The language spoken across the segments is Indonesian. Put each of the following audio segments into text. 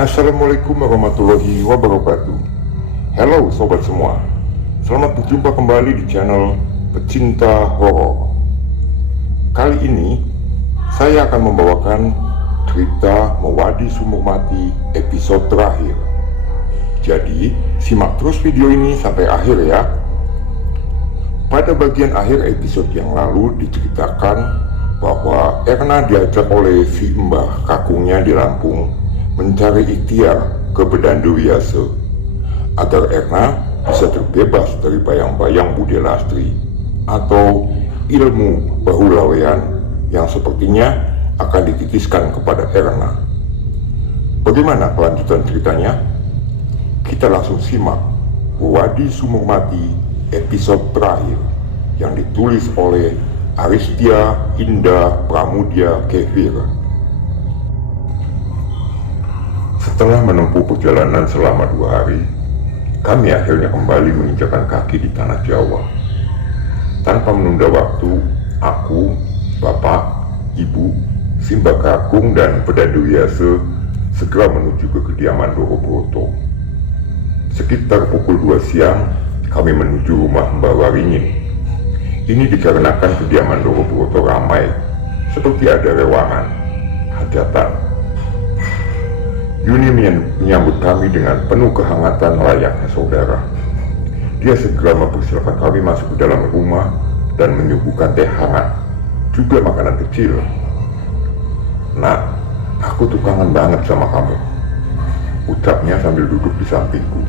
Assalamualaikum warahmatullahi wabarakatuh. Halo sobat semua, selamat berjumpa kembali di channel Pecinta Horor. Kali ini saya akan membawakan cerita Mewadi Sumur Mati episode terakhir. Jadi simak terus video ini sampai akhir ya. Pada bagian akhir episode yang lalu diceritakan bahwa Erna diajak oleh si Mbah Kakungnya di Lampung mencari ikhtiar ke Pedandu Wiyase agar Erna bisa terbebas dari bayang-bayang Bude Lastri atau ilmu bahulawean yang sepertinya akan dititiskan kepada Erna. Bagaimana kelanjutan ceritanya? Kita langsung simak Mewadi Sumur Mati episode terakhir yang ditulis oleh Aristia Indah Pramudia Kevir. Setelah menempuh perjalanan selama 2 hari, kami akhirnya kembali menginjakan kaki di tanah Jawa. Tanpa menunda waktu, aku, bapak, ibu, Simbah Kakung dan Pedandu Wiyase segera menuju ke kediaman Doro Broto. Sekitar pukul 2 siang, kami menuju rumah Mbah Waringin. Ini dikarenakan kediaman Doro Broto ramai, seperti ada rewangan, hajatan. Yuni menyambut kami dengan penuh kehangatan layaknya saudara. Dia segera mempersilakan kami masuk ke dalam rumah dan menyuguhkan teh hangat, juga makanan kecil. "Nak, aku tuh kangen banget sama kamu," ucapnya sambil duduk di sampingku.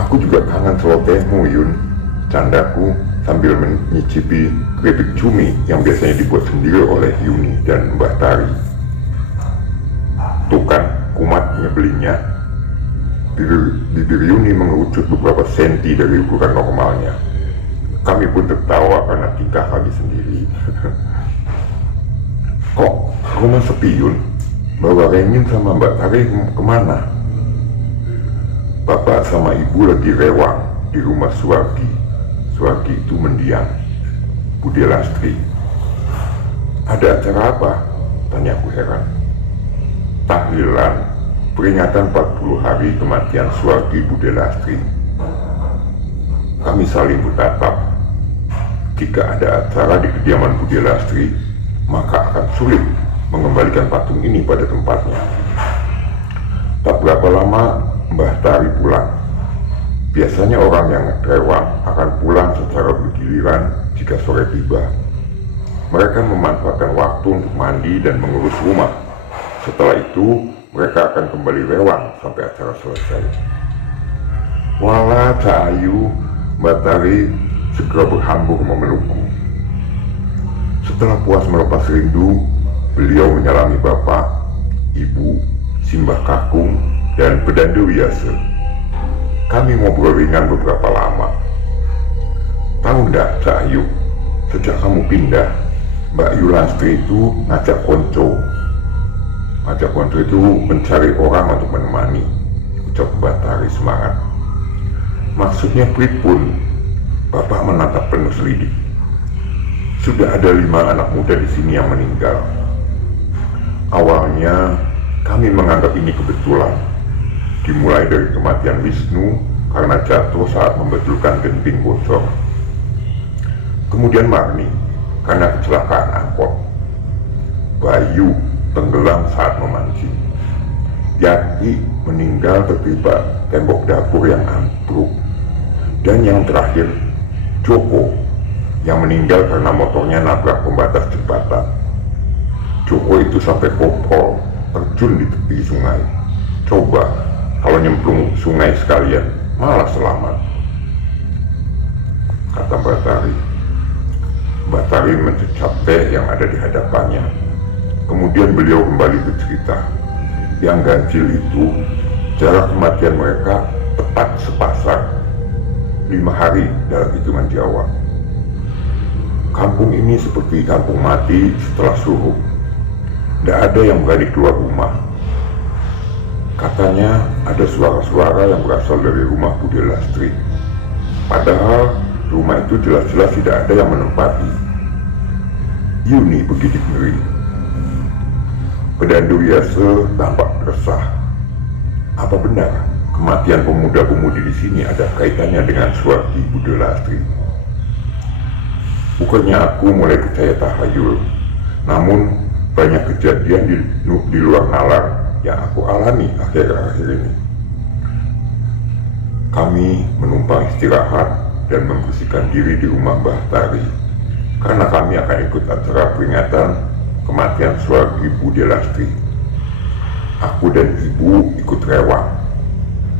"Aku juga kangen celotehmu, Yun," candaku sambil menyicipi keripik cumi yang biasanya dibuat sendiri oleh Yuni dan Mbah Tari. Tuh kan, kumat nyebelingnya. Bibir Yuni mengerucut beberapa senti dari ukuran normalnya. Kami pun tertawa karena tingkah kami sendiri. "Kok rumah sepi, Yun? Mbak Waringin sama Mbak Tari kemana?" "Bapak sama ibu lagi rewang di rumah Suwargi." Suwargi itu mendiang Bude Lastri. "Ada acara apa?" tanyaku heran. "Tahlilan, peringatan 40 hari kematian Suwargi Bude Lastri." Kami saling bertatap. Jika ada acara di kediaman Bude Lastri, maka akan sulit mengembalikan patung ini pada tempatnya. Tak berapa lama Mbah Tari pulang. Biasanya orang yang rewang akan pulang secara bergiliran jika sore tiba. Mereka memanfaatkan waktu untuk mandi dan mengurus rumah. Setelah itu, mereka akan kembali rewang sampai acara selesai. "Walah, Cahayu," Mbak Tari segera berhambur memelukku. Setelah puas melepas rindu, beliau menyalami bapak, ibu, Simbah Kakung, dan Pedandu Wiyase. Kami ngobrol ringan beberapa lama. "Tahu ndak, Cahayu, sejak kamu pindah, Mbak Yulastri itu ngajak konco. Ngajak konco itu mencari orang untuk menemani," ucap Mbak Tari semangat. "Maksudnya pripun?" Bapak menatap penuh selidik. "Sudah ada 5 anak muda di sini yang meninggal. Awalnya kami menganggap ini kebetulan. Dimulai dari kematian Wisnu karena jatuh saat membetulkan genting bocor. Kemudian Marni karena kecelakaan angkot. Bayu tenggelam saat memancing. Yati meninggal tertimpa tembok dapur yang ambruk. Dan yang terakhir, Joko yang meninggal karena motornya nabrak pembatas jembatan. Joko itu sampai kopol, terjun di tepi sungai. Coba kalau nyemplung sungai sekalian, malah selamat," kata Mbak Tari. Mbak Tari mencecap teh yang ada di hadapannya. Kemudian beliau kembali bercerita. Yang ganjil itu, jarak kematian mereka tepat sepasar, 5 hari dalam hitungan Jawa. Kampung ini seperti kampung mati setelah suruh. Tidak ada yang berani keluar rumah. Katanya ada suara-suara yang berasal dari rumah Bude Lastri. Padahal rumah itu jelas-jelas tidak ada yang menempati. Yuni begitu ngeri. Pedandu Wiyase tampak resah. Apa benar kematian pemuda-pemudi di sini ada kaitannya dengan Suwardi Budi Lastri? Bukannya aku mulai percaya tahayul, namun banyak kejadian di luar nalar yang aku alami akhir-akhir ini. Kami menumpang istirahat dan membersihkan diri di rumah Mbah Tari, karena kami akan ikut acara peringatan kematian Suwardi Budi Lastri. Aku dan ibu ikut rewang,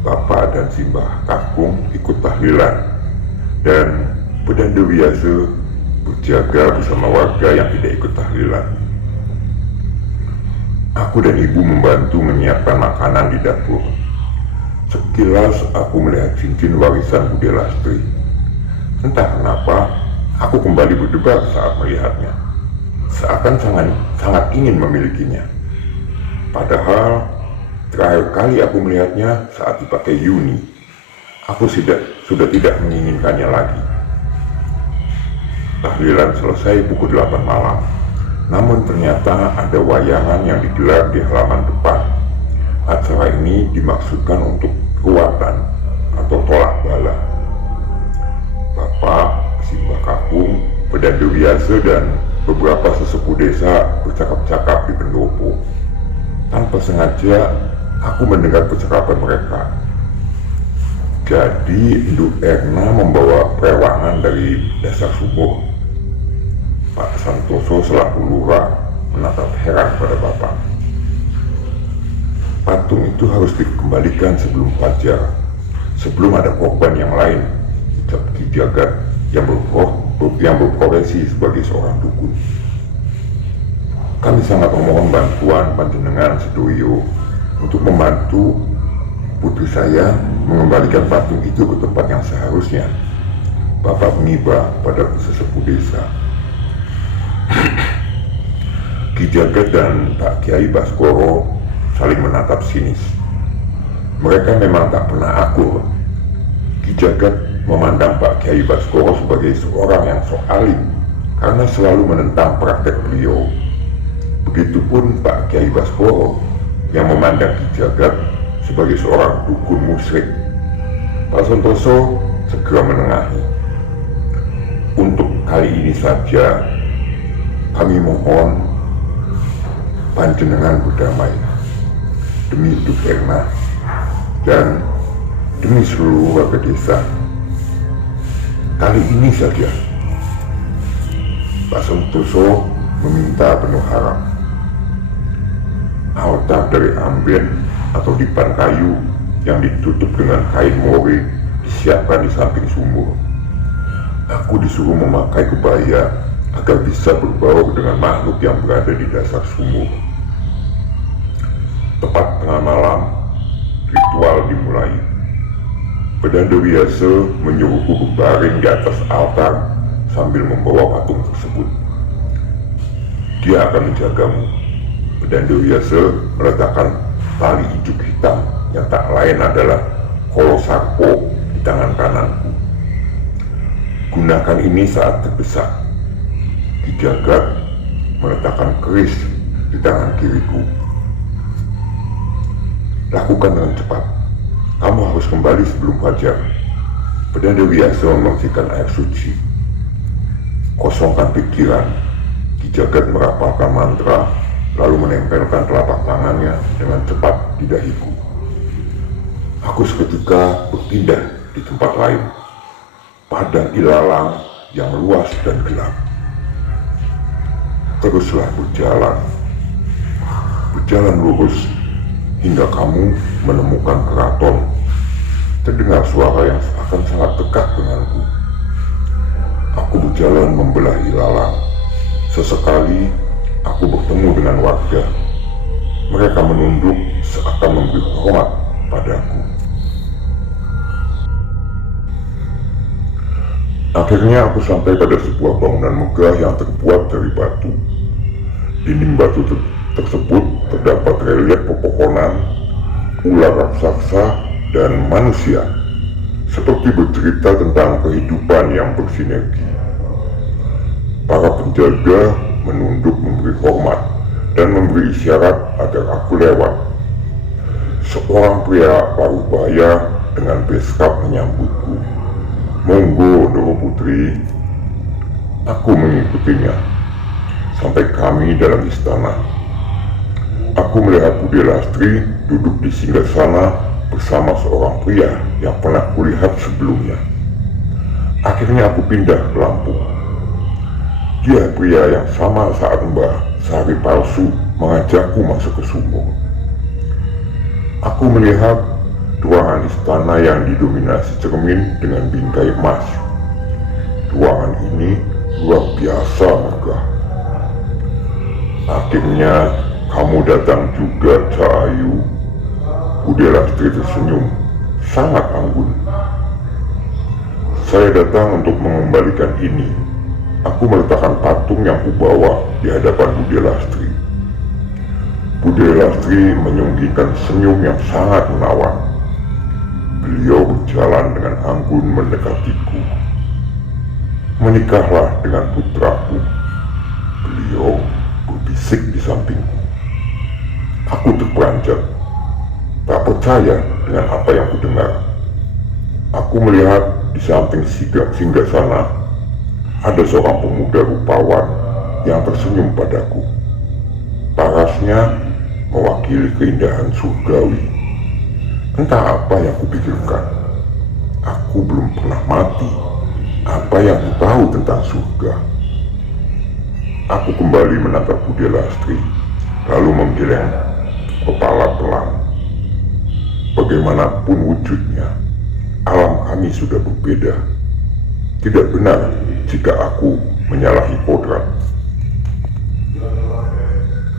bapak dan Simbah Kakung ikut tahlilan, dan Pedanda Wiyase berjaga bersama warga yang tidak ikut tahlilan. Aku dan ibu membantu menyiapkan makanan di dapur. Sekilas aku melihat cincin warisan Budi Lastri. Entah kenapa, aku kembali berdebar saat melihatnya. Seakan sangat ingin memilikinya. Padahal terakhir kali aku melihatnya saat dipakai Yuni. Aku sudah tidak menginginkannya lagi. Tahlilan selesai pukul 8 malam. Namun ternyata ada wayangan yang digelar di halaman depan. Acara ini dimaksudkan untuk ruatan atau tolak bala. Bapak, Simbah Kakung, Pedanda Wiyase dan beberapa sesepuh desa bercakap-cakap di pendopo. Tanpa sengaja, aku mendengar percakapan mereka. Jadi, Nduk Erna membawa perewangan dari dasar sumur. Pak Santoso selaku lurah menatap heran pada Bapak. Patung itu harus dikembalikan sebelum fajar, sebelum ada korban yang lain, ucap Ki Jagat yang berprofesi sebagai seorang dukun. Kami sangat memohon bantuan panjenengan Sedoyo untuk membantu putri saya mengembalikan patung itu ke tempat yang seharusnya. Bapak mengiba pada sesepuh desa. Ki Jagat dan Pak Kiai Baskoro saling menatap sinis. Mereka memang tak pernah akur. Ki Jagat memandang Pak Kiai Baskoro sebagai seorang yang sok alim karena selalu menentang praktek beliau. Begitupun Pak Kiai Baskoro yang memandang Ki Jagat sebagai seorang dukun musyrik. Pak Santoso segera menengahi. Untuk kali ini saja kami mohon panjenengan berdamai demi Nduk Erna dan demi seluruh warga desa. Kali ini saja. Pak Santoso meminta penuh harap. Altar dari amben atau dipan kayu yang ditutup dengan kain more disiapkan di samping sumur. Aku disuruh memakai kebaya agar bisa berbaur dengan makhluk yang berada di dasar sumur. Tepat tengah malam, ritual dimulai. Pedanda Wiyase menyuruhku berbaring di atas altar sambil membawa patung tersebut. Dia akan menjagamu. Pedanda Wiyase meletakkan tali ijuk hitam yang tak lain adalah kolosarpo di tangan kananku. Gunakan ini saat terdesak. Ki Jagat meletakkan keris di tangan kiriku. Lakukan dengan cepat. Kamu harus kembali sebelum fajar. Pedanda Wiyase membersihkan air suci. Kosongkan pikiran. Ki Jagat merapalkan mantra, lalu menempelkan telapak tangannya dengan cepat di dahiku. Aku seketika berpindah di tempat lain. Padang ilalang yang luas dan gelap. Teruslah berjalan lurus hingga kamu menemukan keraton. Terdengar suara yang akan sangat dekat denganku. Aku berjalan membelah ilalang. Sesekali aku bertemu dengan warga. Mereka menunduk seakan memberi hormat padaku. Akhirnya aku sampai pada sebuah bangunan megah yang terbuat dari batu. Dinding batu tersebut terdapat relief pepohonan, ular raksasa, dan manusia, seperti bercerita tentang kehidupan yang bersinergi. Para penjaga menunduk memberi hormat dan memberi isyarat agar aku lewat. Seorang pria parubaya dengan beskap menyambutku. "Monggo, Ndoro Putri." Aku mengikutinya sampai kami dalam istana. Aku melihat Bude Lastri duduk di singgasana bersama seorang pria yang pernah kulihat sebelumnya. Akhirnya aku pindah ke Lampung. Dia pria yang sama saat Mbah Sari Palsu mengajakku masuk ke sumur. Aku melihat ruangan istana yang didominasi cermin dengan bingkai emas. Ruangan ini luar biasa megah. "Akhirnya kamu datang juga, Cahayu." Bude Lastri tersenyum, sangat anggun. "Saya datang untuk mengembalikan ini." Aku meletakkan patung yang kubawa di hadapan Bude Lastri. Bude Lastri menyunggihkan senyum yang sangat menawan. Beliau berjalan dengan anggun mendekatiku. "Menikahlah dengan putraku." Beliau berbisik di sampingku. Aku terperanjat, tak percaya dengan apa yang kudengar. Aku melihat di samping singgasana ada seorang pemuda rupawan yang tersenyum padaku. Parasnya mewakili keindahan surgawi. Entah apa yang kupikirkan. Aku belum pernah mati. Apa yang ku tahu tentang surga? Aku kembali menatap Bude Lastri, lalu menggeleng kepala pelan. Bagaimanapun wujudnya, alam kami sudah berbeda. Tidak benar jika aku menyalahi kodrat.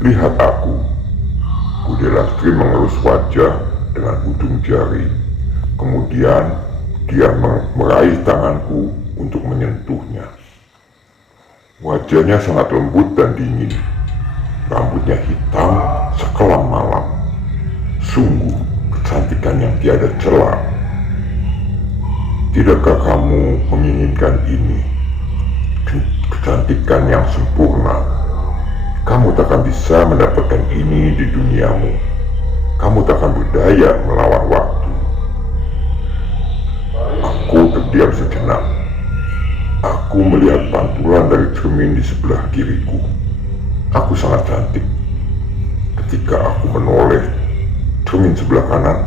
"Lihat aku." Bude Lastri mengelus wajah dengan ujung jari. Kemudian dia meraih tanganku untuk menyentuhnya. Wajahnya sangat lembut dan dingin. Rambutnya hitam sekelam malam. Sungguh kecantikan yang tiada celah. "Tidakkah kamu menginginkan ini? Kecantikan yang sempurna. Kamu takkan bisa mendapatkan ini di duniamu. Kamu takkan berdaya melawan waktu." Aku terdiam sejenak. Aku melihat pantulan dari cermin di sebelah kiriku. Aku sangat cantik. Ketika aku menoleh cermin sebelah kanan,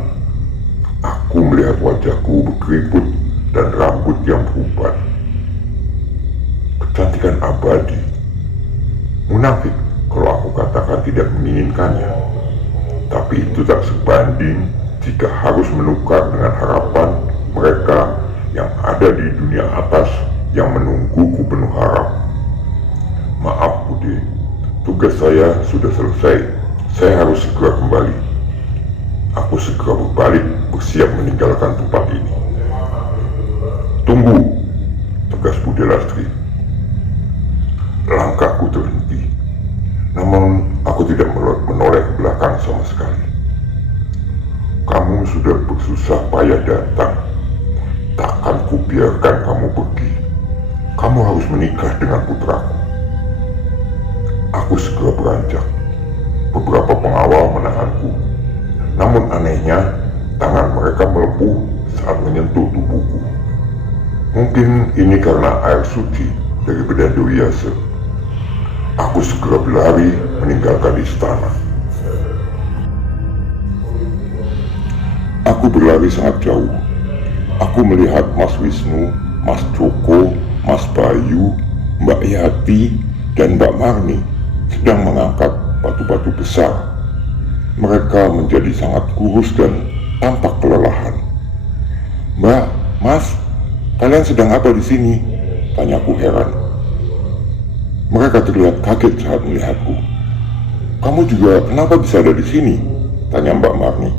aku melihat wajahku berkeriput dan rambut yang beruban. Kecantikan abadi. Munafik kalau aku katakan tidak menginginkannya. Tapi itu tak sebanding jika harus menukar dengan harapan mereka yang ada di dunia atas yang menungguku penuh harap. "Maaf Bude, tugas saya sudah selesai. Saya harus segera kembali." Aku segera berbalik, bersiap meninggalkan tempat ini. "Tunggu," tegas Bude Lastri. Langkahku terhenti, namun aku tidak menoleh ke belakang sama sekali. "Kamu sudah bersusah payah datang. Takkan kubiarkan kamu pergi. Kamu harus menikah dengan putraku." Aku segera beranjak. Beberapa pengawal menahanku. Namun anehnya, tangan mereka melepuh saat menyentuh tubuhku. Mungkin ini karena air suci dari bedah Dewi Yase. Aku segera berlari meninggalkan istana. Aku berlari sangat jauh. Aku melihat Mas Wisnu, Mas Joko, Mas Bayu, Mbak Yati, dan Mbak Marni sedang mengangkat batu-batu besar. Mereka menjadi sangat kurus dan tampak kelelahan. "Mbak, Mas, kalian sedang apa di sini?" tanyaku heran. Mereka terlihat kaget saat melihatku. "Kamu juga kenapa bisa ada di sini?" tanya Mbak Marni.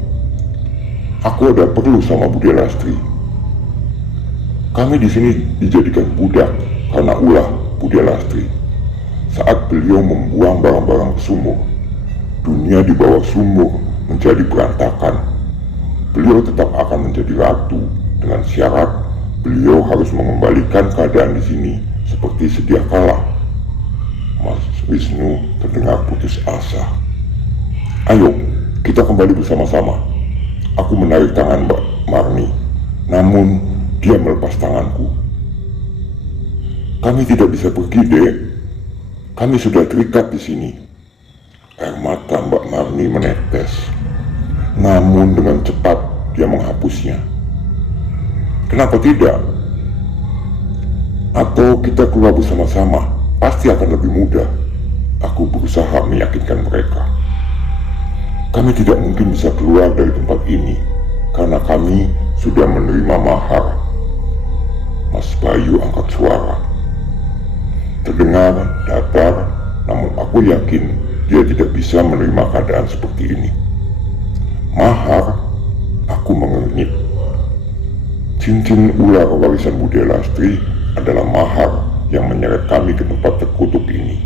"Aku ada perlu sama Bude Lastri. Kami di sini dijadikan budak karena ulah Bude Lastri. Saat beliau membuang barang-barang ke sumur, dunia di bawah sumur menjadi berantakan. Beliau tetap akan menjadi ratu dengan syarat beliau harus mengembalikan keadaan di sini seperti sedia kala." Mas Wisnu terdengar putus asa. "Ayo, kita kembali bersama-sama. Aku menarik tangan Mbak Marni, namun dia melepas tanganku. Kami tidak bisa pergi, Dek. Kami sudah terikat di sini. Air mata Mbak Marni menetes, namun dengan cepat dia menghapusnya. Kenapa tidak? Atau kita keluar bersama-sama, pasti akan lebih mudah. Aku berusaha meyakinkan mereka. Kami tidak mungkin bisa keluar dari tempat ini karena kami sudah menerima mahar. Mas Bayu angkat suara. Terdengar datar, namun aku yakin dia tidak bisa menerima keadaan seperti ini. Mahar? Aku mengernyit. Cincin ular warisan Bude Lastri adalah mahar yang menyeret kami ke tempat terkutuk ini.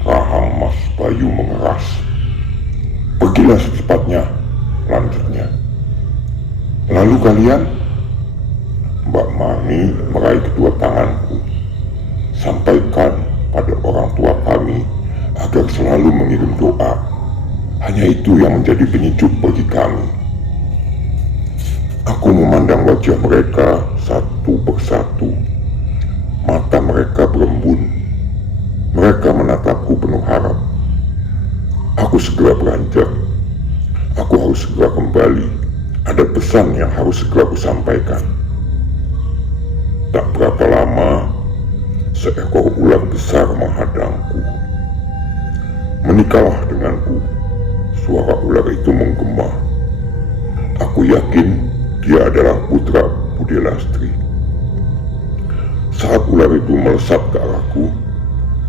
Rahang Mas Bayu mengeras. Pergilah secepatnya, lanjutnya. Lalu kalian? Mbak Marni meraih kedua tanganku. Sampaikan pada orang tua kami agar selalu mengirim doa. Hanya itu yang menjadi penyejuk bagi kami. Aku memandang wajah mereka satu persatu. Mata mereka berembun. Mereka menatapku penuh harap. Aku segera beranjak. Aku harus segera kembali. Ada pesan yang harus segera kusampaikan. Tak berapa lama, seekor ular besar menghadangku. Menikahlah denganku. Suara ular itu menggema. Aku yakin dia adalah putra Bude Lastri. Saat ular itu melesat ke arahku,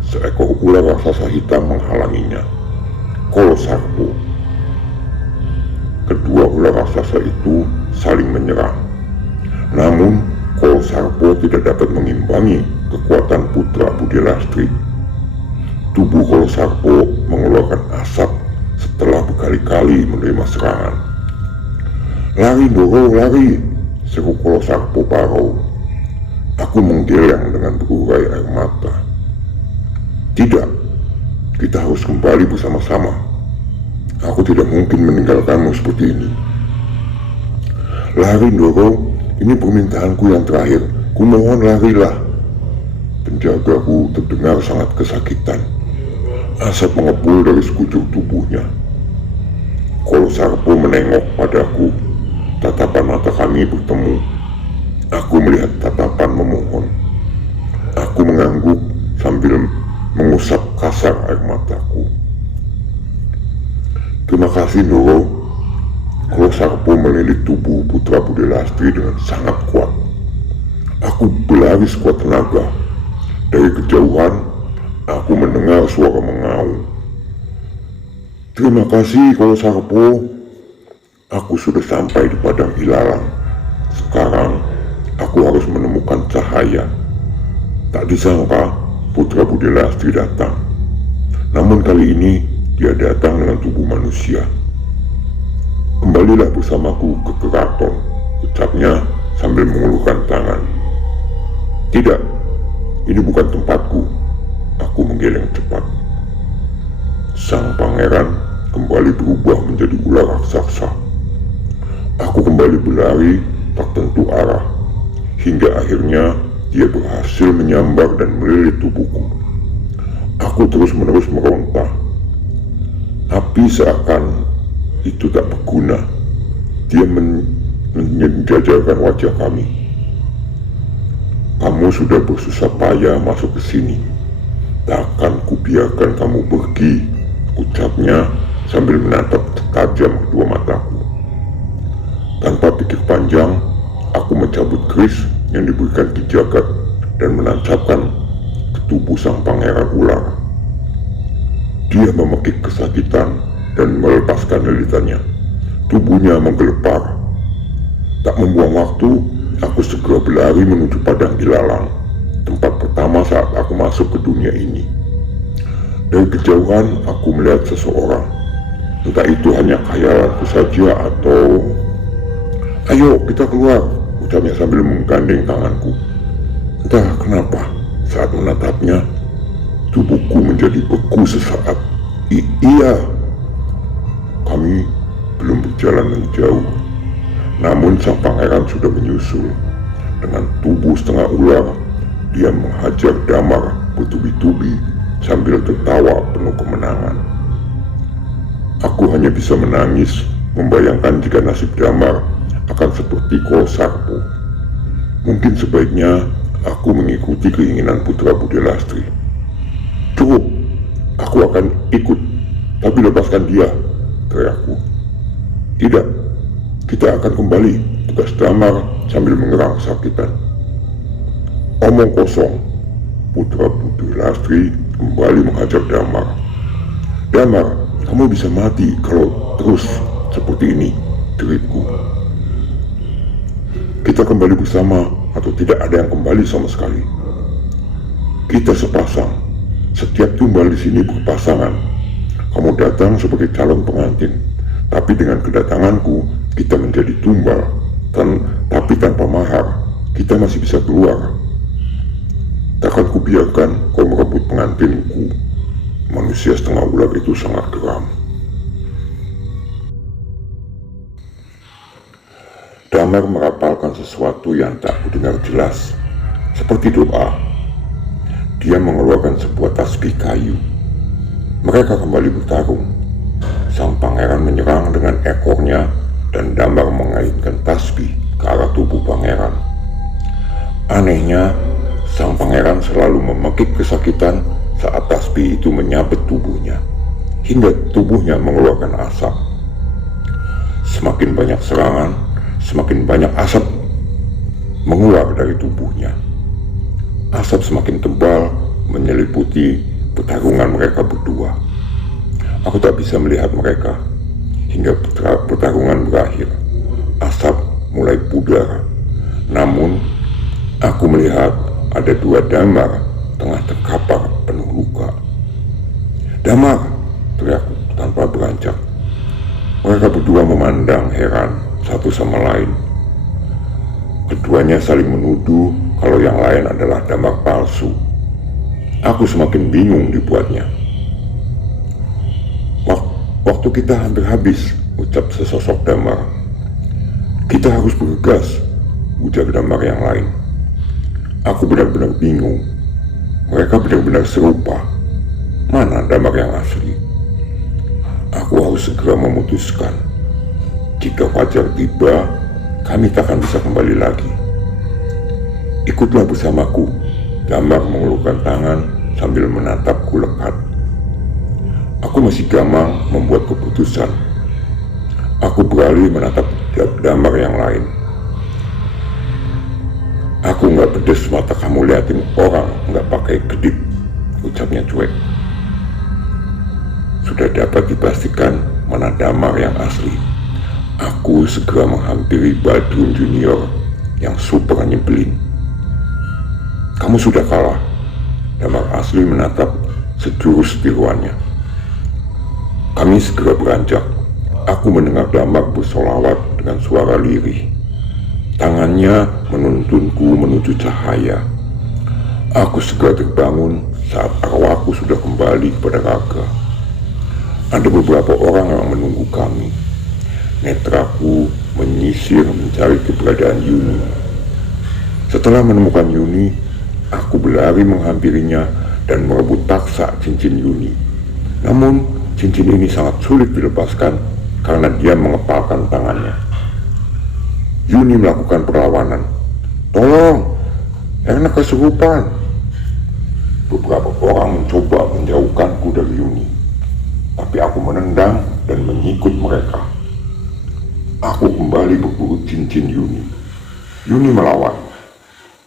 seekor ular raksasa hitam menghalanginya. Kolosarpo. Kedua ular raksasa itu saling menyerang. Namun, Kolosarpo tidak dapat mengimbangi kekuatan putra Bude Lastri. Tubuh Kolosarpo mengeluarkan asap setelah berkali-kali menerima serangan. "Lari, Doro, lari!" seru Kolosarpo parau. Aku menggeleng dengan berurai air mata. "Tidak, kita harus kembali bersama-sama. Aku tidak mungkin meninggalkanmu seperti ini." "Lari, Doro, ini permintaanku yang terakhir. Kumohon larilah." Penjagaku terdengar sangat kesakitan. Asap mengepul dari sekujur tubuhnya. Kolosarpo menengok padaku. Tatapan mata kami bertemu. Aku melihat tatapan memohon. Aku mengangguk sambil mengusap kasar air mataku. "Terima kasih, Doro." Kolosarpo melilit tubuh putra Bude Lastri dengan sangat kuat. Aku berlari sekuat tenaga. Dari kejauhan, aku mendengar suara mengaum. "Terima kasih, Kolosarpo." Aku sudah sampai di padang ilalang. Sekarang, aku harus menemukan cahaya. Tak disangka, putra Bude Lastri datang. Namun kali ini, dia datang dengan tubuh manusia. "Kembalilah bersamaku ke keraton," ucapnya sambil mengulurkan tangan. "Tidak, ini bukan tempatku." Aku menggeleng cepat. Sang pangeran kembali berubah menjadi ular raksasa. Aku kembali berlari tak tentu arah, hingga akhirnya dia berhasil menyambar dan melilit tubuhku. Aku terus-menerus meronta, tapi seakan itu tak berguna. Dia menjajalkan wajah kami. "Kamu sudah bersusah payah masuk ke sini. Takkan kubiarkan kamu pergi," ucapnya sambil menatap tajam kedua mataku. Tanpa pikir panjang, aku mencabut keris yang diberikan Ki Jagat dan menancapkan ke tubuh sang pangeran ular. Dia memekik kesakitan dan melepaskan lilitannya. Tubuhnya menggelepar. Tak membuang waktu, aku segera berlari menuju padang ilalang, tempat pertama saat aku masuk ke dunia ini. Dari kejauhan, aku melihat seseorang. Entah itu hanya khayalanku saja atau... "Ayo, kita keluar," ucapnya sambil menggandeng tanganku. Entah kenapa, saat menatapnya, tubuhku menjadi beku sesaat. Iya, belum berjalan menjauh. Namun sang pangeran sudah menyusul. Dengan tubuh setengah ular, dia menghajar Damar bertubi-tubi sambil tertawa penuh kemenangan. Aku hanya bisa menangis membayangkan jika nasib Damar akan seperti Sarpo. Mungkin sebaiknya aku mengikuti keinginan putra Budi Lastri. Cukup, aku akan ikut, tapi lepaskan dia, teriakku. Tidak, kita akan kembali, tugas Damar sambil mengerang kesakitan. Omong kosong, putra Budi Lastri kembali menghajar Damar. Damar, kamu bisa mati kalau terus seperti ini, deritku. Kita kembali bersama atau tidak ada yang kembali sama sekali. Kita sepasang, setiap tumbal di sini berpasangan. Kamu datang sebagai calon pengantin, tapi dengan kedatanganku kita menjadi tumbal. Tapi tanpa mahar, kita masih bisa keluar. Takkan kubiarkan kau merebut pengantinku. Manusia setengah ular itu sangat geram. Damar merapalkan sesuatu yang tak kudengar jelas, seperti doa. Dia mengeluarkan sebuah tasbih kayu. Mereka kembali bertarung. Sang pangeran menyerang dengan ekornya dan Damar mengaitkan tasbih ke arah tubuh pangeran. Anehnya, sang pangeran selalu memekik kesakitan saat tasbih itu menyabet tubuhnya, hingga tubuhnya mengeluarkan asap. Semakin banyak serangan, semakin banyak asap mengular dari tubuhnya. Asap semakin tebal menyeliputi pertarungan mereka berdua. Aku tak bisa melihat mereka hingga pertarungan berakhir. Asap mulai pudar. Namun, aku melihat ada dua Damar tengah terkapar penuh luka. Damar, teriakku tanpa beranjak. Mereka berdua memandang heran satu sama lain. Keduanya saling menuduh kalau yang lain adalah Damar palsu. Aku semakin bingung dibuatnya. Waktu kita hampir habis, ucap sesosok Damar. Kita harus bergegas, ujar Damar yang lain. Aku benar-benar bingung. Mereka benar-benar serupa. Mana Damar yang asli? Aku harus segera memutuskan. Jika fajar tiba, kami takkan bisa kembali lagi. Ikutlah bersamaku. Damar mengelukkan tangan sambil menatapku lekat. Aku masih gamang membuat keputusan. Aku beralih menatap Damar yang lain. Aku nggak pedes mata kamu liatin orang nggak pakai kedip, ucapnya cuek. Sudah dapat dipastikan mana Damar yang asli. Aku segera menghampiri Badrun Junior yang super nyebelin. Kamu sudah kalah. Damar asli menatap sejurus tiruannya. Kami segera beranjak. Aku mendengar Damar bersolawat dengan suara lirih. Tangannya menuntunku menuju cahaya. Aku segera terbangun saat arwahku sudah kembali kepada raga. Ada beberapa orang yang menunggu kami. Netraku menyisir mencari keberadaan Yuni. Setelah menemukan Yuni, aku berlari menghampirinya dan merebut paksa cincin Yuni. Namun, cincin ini sangat sulit dilepaskan karena dia mengepalkan tangannya. Yuni melakukan perlawanan. Tolong, Erna kesurupan. Beberapa orang mencoba menjauhkanku dari Yuni, tapi aku menendang dan mengikut mereka. Aku kembali berburu cincin Yuni. Yuni melawan.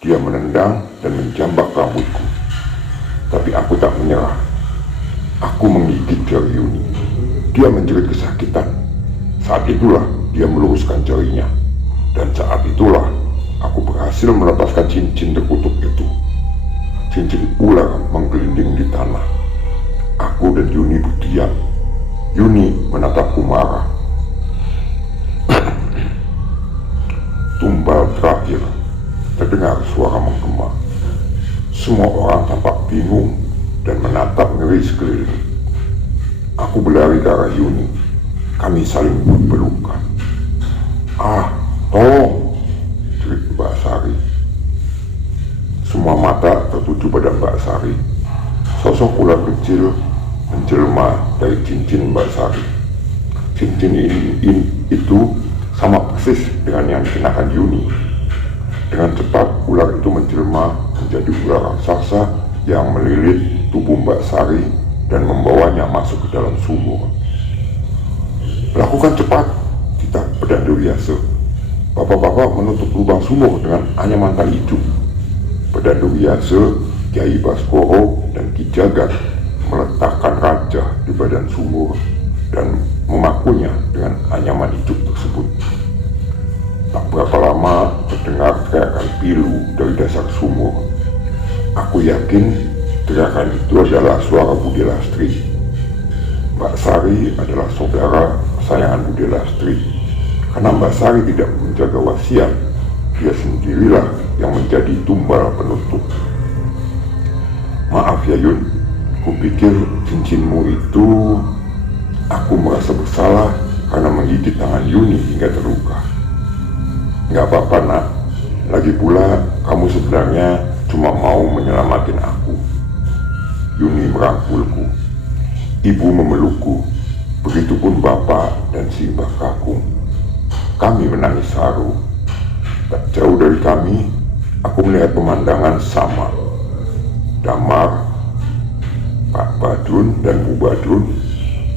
Dia menendang dan menjambak rambutku. Tapi aku tak menyerah. Aku menggigit jari Yuni. Dia menjerit kesakitan. Saat itulah dia meluruskan jarinya. Dan saat itulah aku berhasil melepaskan cincin terkutuk itu. Cincin ular menggelinding di tanah. Aku dan Yuni berdiam. Yuni menatapku marah. Tumbal terakhir, terdengar suara menggema. Semua orang tampak bingung dan menatap ngeri sekeliling. Aku berlari ke arah Yuni. Kami saling berpelukan. "Ah, tolong!" jerit Mbak Sari. Semua mata tertuju pada Mbak Sari. Sosok ular kecil menjelma dari cincin Mbak Sari. Cincin itu sama persis dengan yang dikenakan Yuni. Dengan cepat ular itu menjelma menjadi ular raksasa yang melilit tubuh Mbak Sari dan membawanya masuk ke dalam sumur. "Lakukan cepat," kita Pedandu Wiyase. "Bapak-bapak menutup lubang sumur dengan anyaman tali ijuk." Pedandu Wiyase, Kyai Baskoro, dan Ki Jagat meletakkan raja di badan sumur dan memakunya dengan anyaman ijuk tersebut. Tak berapa lama terdengar teriakan pilu dari dasar sumur. Aku yakin teriakan itu adalah suara Bude Lastri. Mbak Sari adalah saudara kesayangan Bude Lastri. Karena Mbak Sari tidak menjaga wasiat, dia sendirilah yang menjadi tumbal penutup. "Maaf ya Yun, kupikir cincinmu itu..." Aku merasa bersalah karena menggigit tangan Yuni hingga terluka. "Nggak apa-apa nak, lagi pula kamu sebenarnya cuma mau menyelamatin aku." Yuni merangkulku. Ibu memelukku. Begitupun bapak dan si Mbah Kakung. Kami menangis haru. Tak jauh dari kami, aku melihat pemandangan sama. Damar, Pak Badrun dan Bu Badrun.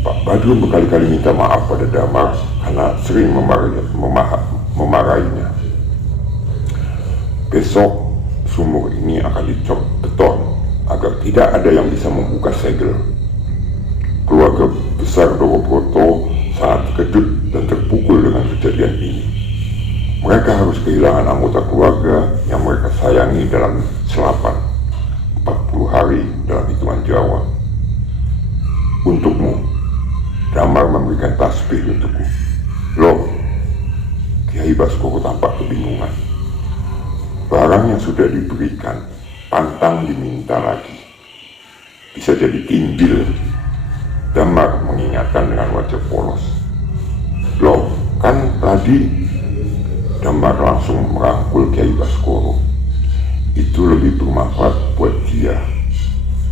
Pak Badrun berkali-kali minta maaf pada Damar karena sering memarahinya. "Besok sumur ini akan dicor beton agar tidak ada yang bisa membuka segel." Keluarga besar Dorobroto sangat terkejut dan terpukul dengan kejadian ini. Mereka harus kehilangan anggota keluarga yang mereka sayangi dalam selapan 40 hari dalam hitungan Jawa. "Untukmu," Damar memberikan tasbih untukku. "Loh," Kyai Baskoro tampak kebingungan. Barang yang sudah diberikan, pantang diminta lagi. Bisa jadi tinjil. Damar mengingatkan dengan wajah polos. "Loh, kan tadi..." Damar langsung merangkul Kyai Baskoro. "Itu lebih bermanfaat buat dia.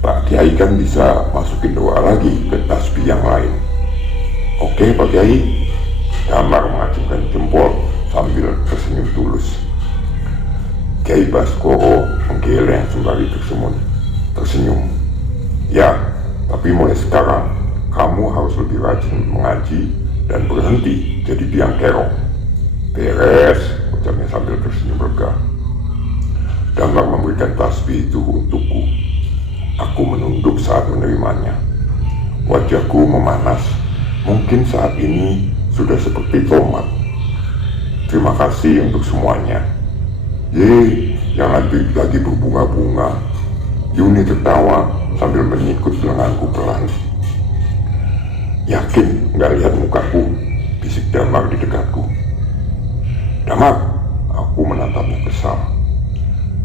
Pak Kyai kan bisa masukin doa lagi ke tasbih yang lain." "Oke Pak Kyai." Damar mengacungkan jempol sambil tersenyum tulus. Kyai Baskoro menggeleng sembari tersenyum. "Ya, tapi mulai sekarang kamu harus lebih rajin mengaji dan berhenti jadi biang kerok." "Beres," ucapnya sambil tersenyum lega. Damar memberikan tasbih itu untukku. Aku menunduk saat menerimanya. Wajahku memanas. Mungkin saat ini sudah seperti tomat. "Terima kasih untuk semuanya." "Ye, yang lagi berbunga-bunga." Yuni tertawa sambil menyikut lenganku pelan. "Yakin nggak lihat mukaku?" bisik Damar di dekatku. "Damar," aku menatapnya kesal.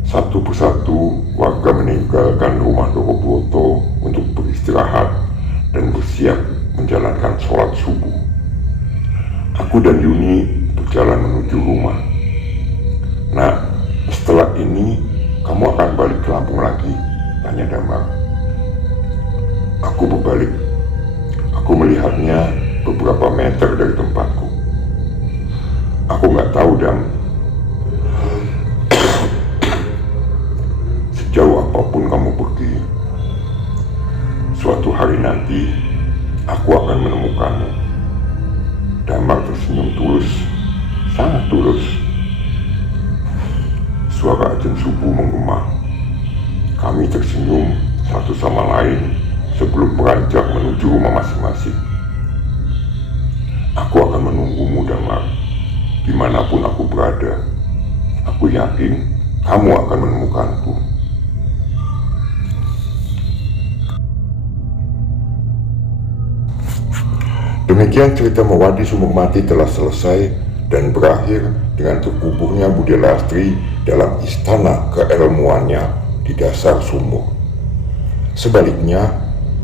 Satu persatu warga meninggalkan rumah Dorobroto untuk beristirahat dan bersiap menjalankan sholat subuh. Aku dan Yuni berjalan menuju rumah. "Nah, setelah ini kamu akan balik ke Lampung lagi?" tanya Damar. Aku berbalik. Aku melihatnya beberapa meter dari tempatku. "Aku nggak tahu, Dam. Sejauh apapun kamu pergi, suatu hari nanti aku akan menemukanmu." Damar tersenyum tulus, sangat tulus. Suara azan subuh menggema. Kami tersenyum satu sama lain sebelum beranjak menuju rumah masing-masing. "Aku akan menunggumu, Damar. Dimanapun aku berada, aku yakin kamu akan menemukanku." Demikian cerita Mewadi Sumur Mati telah selesai dan berakhir dengan terkuburnya Bude Lastri dalam istana keilmuannya di dasar sumur. Sebaliknya,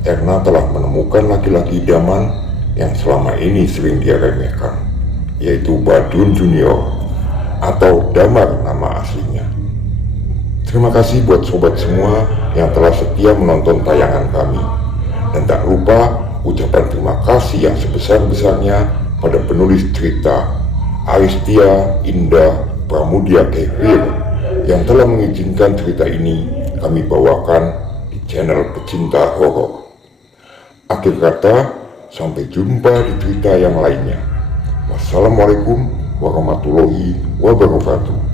Erna telah menemukan laki-laki idaman yang selama ini sering dia remehkan, yaitu Badrun Junior atau Damar nama aslinya. Terima kasih buat sobat semua yang telah setia menonton tayangan kami. Dan tak lupa ucapan terima kasih yang sebesar-besarnya pada penulis cerita Aristia Indah Pramudia Kehir yang telah mengizinkan cerita ini kami bawakan di channel Pecinta Horor. Akhir kata, sampai jumpa di cerita yang lainnya. Wassalamualaikum warahmatullahi wabarakatuh.